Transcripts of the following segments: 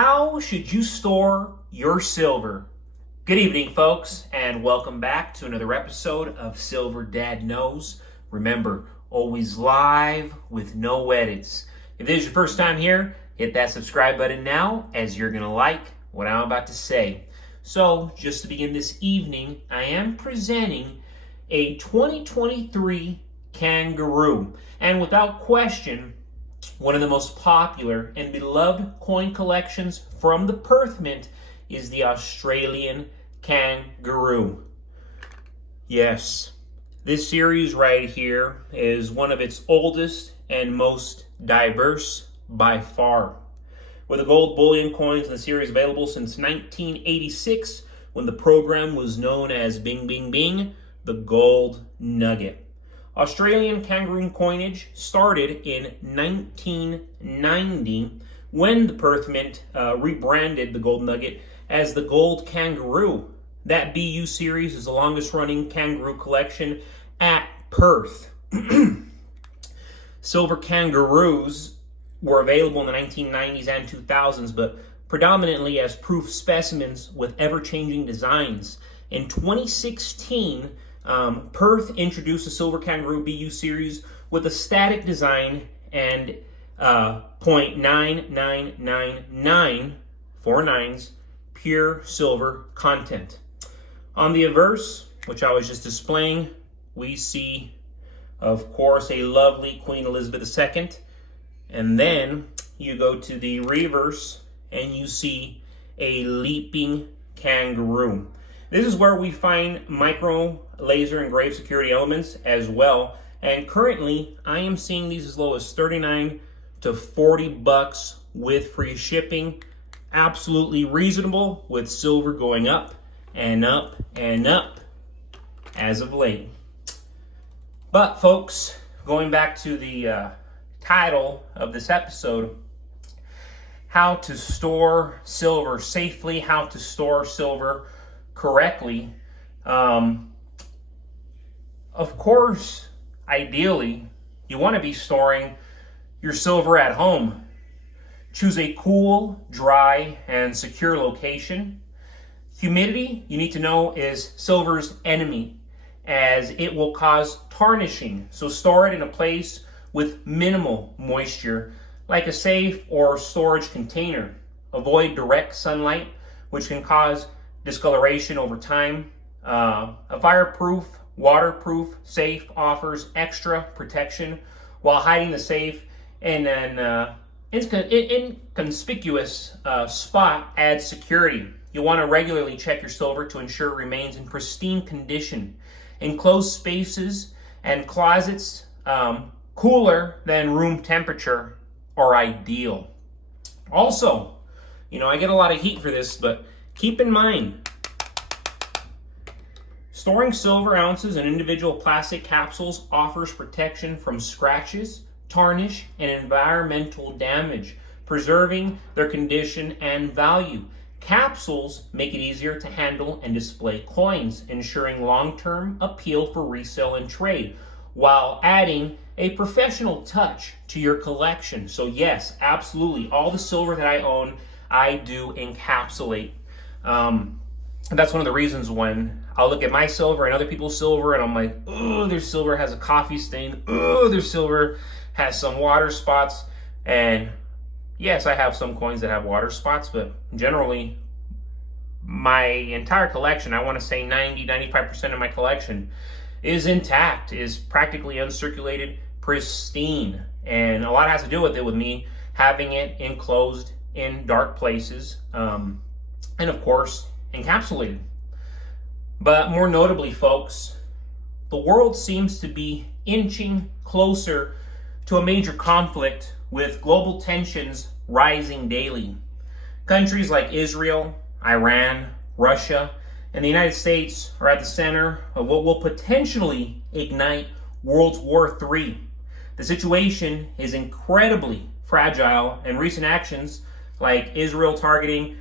How should you store your silver? Good evening, folks, and welcome back to another episode of Silver Dad Knows. Remember, always live with no edits. If this is your first time here, hit that subscribe button now, as you're going to like what I'm about to say. So, just to begin this evening, I am presenting a 2023 Kangaroo. And without question, one of the most popular and beloved coin collections from the Perth Mint is the Australian Kangaroo. Yes, this series right here is one of its oldest and most diverse by far. With the gold bullion coins in the series available since 1986, when the program was known as Bing Bing Bing, the Gold Nugget. Australian Kangaroo coinage started in 1990 when the Perth Mint rebranded the Gold Nugget as the Gold Kangaroo. That BU series is the longest running kangaroo collection at Perth. Silver Kangaroos were available in the 1990s and 2000s, but predominantly as proof specimens with ever-changing designs. In 2016, Perth introduced the Silver Kangaroo BU series with a static design and 0.9999 pure silver content. On the obverse, which I was just displaying, we see, of course, a lovely Queen Elizabeth II. And then you go to the reverse and you see a leaping kangaroo. This is where we find micro laser engraved security elements as well. And currently, I am seeing these as low as $39 to $40 with free shipping. Absolutely reasonable, with silver going up and up and up as of late. But folks, going back to the title of this episode, how to store silver safely, how to store silver correctly. Of course, ideally, you want to be storing your silver at home. Choose a cool, dry, and secure location. Humidity, you need to know, is silver's enemy, as it will cause tarnishing. So store it in a place with minimal moisture, like a safe or storage container. Avoid direct sunlight, which can cause discoloration over time. A fireproof, waterproof safe offers extra protection, while hiding the safe in an inconspicuous spot adds security. You'll want to regularly check your silver to ensure it remains in pristine condition. Enclosed spaces and closets cooler than room temperature are ideal. Also, I get a lot of heat for this, but keep in mind, storing silver ounces in individual plastic capsules offers protection from scratches, tarnish, and environmental damage, preserving their condition and value. Capsules make it easier to handle and display coins, ensuring long-term appeal for resale and trade, while adding a professional touch to your collection. So yes, absolutely, all the silver that I own, I do encapsulate. That's one of the reasons when I'll look at my silver and other people's silver and I'm like, oh, their silver has a coffee stain. Oh, their silver has some water spots. And yes, I have some coins that have water spots, but generally my entire collection, I want to say 90-95% of my collection is intact, is practically uncirculated, pristine. And a lot has to do with it, with me having it enclosed in dark places, and of course, encapsulated. But more notably, folks, the world seems to be inching closer to a major conflict, with global tensions rising daily. Countries like Israel, Iran, Russia, and the United States are at the center of what will potentially ignite World War III. The situation is incredibly fragile, and recent actions like Israel targeting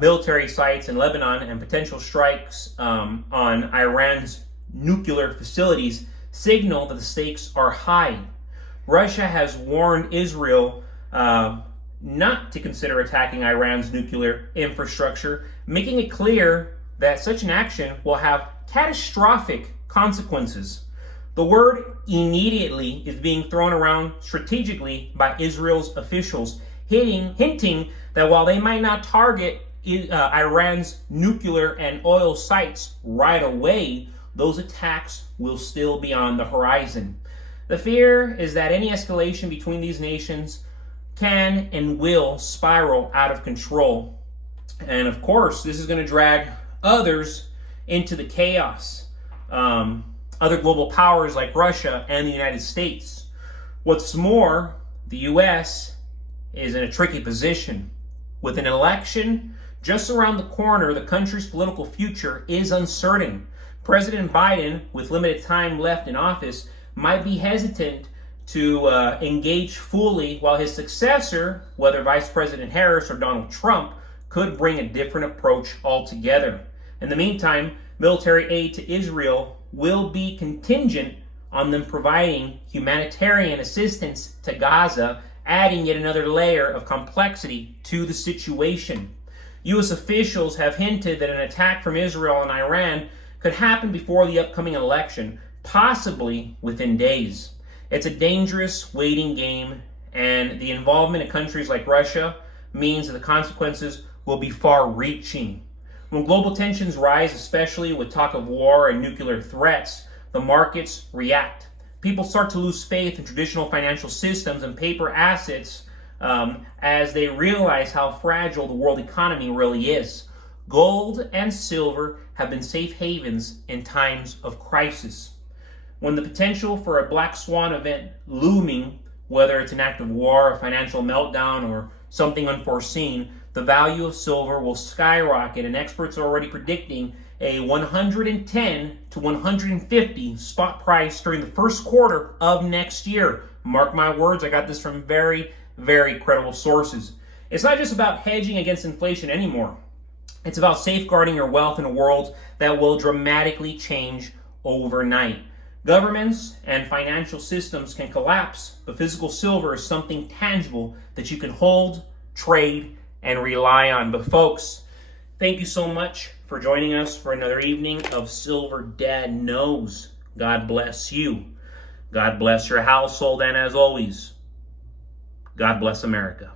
military sites in Lebanon and potential strikes on Iran's nuclear facilities signal that the stakes are high. Russia has warned Israel not to consider attacking Iran's nuclear infrastructure, making it clear that such an action will have catastrophic consequences. The word immediately is being thrown around strategically by Israel's officials, hinting that while they might not target Iran's nuclear and oil sites right away, those attacks will still be on the horizon. The fear is that any escalation between these nations can and will spiral out of control. And of course, this is going to drag others into the chaos. Other global powers like Russia and the United States. What's more, the U.S. is in a tricky position. With an election just around the corner, the country's political future is uncertain. President Biden, with limited time left in office, might be hesitant to engage fully, while his successor, whether Vice President Harris or Donald Trump, could bring a different approach altogether. In the meantime, military aid to Israel will be contingent on them providing humanitarian assistance to Gaza, adding yet another layer of complexity to the situation. U.S. officials have hinted that an attack from Israel on Iran could happen before the upcoming election, possibly within days. It's a dangerous waiting game, and the involvement of countries like Russia means that the consequences will be far-reaching. When global tensions rise, especially with talk of war and nuclear threats, the markets react. People start to lose faith in traditional financial systems and paper assets as they realize how fragile the world economy really is. Gold and silver have been safe havens in times of crisis. When the potential for a black swan event looming, whether it's an act of war, a financial meltdown, or something unforeseen, the value of silver will skyrocket, and experts are already predicting a 110 to 150 spot price during the first quarter of next year. Mark my words, I got this from very, very credible sources. It's not just about hedging against inflation anymore. It's about safeguarding your wealth in a world that will dramatically change overnight. Governments and financial systems can collapse, but physical silver is something tangible that you can hold, trade, and rely on. But folks, thank you so much for joining us for another evening of Silver Dad Knows. God bless you. God bless your household, and as always, God bless America.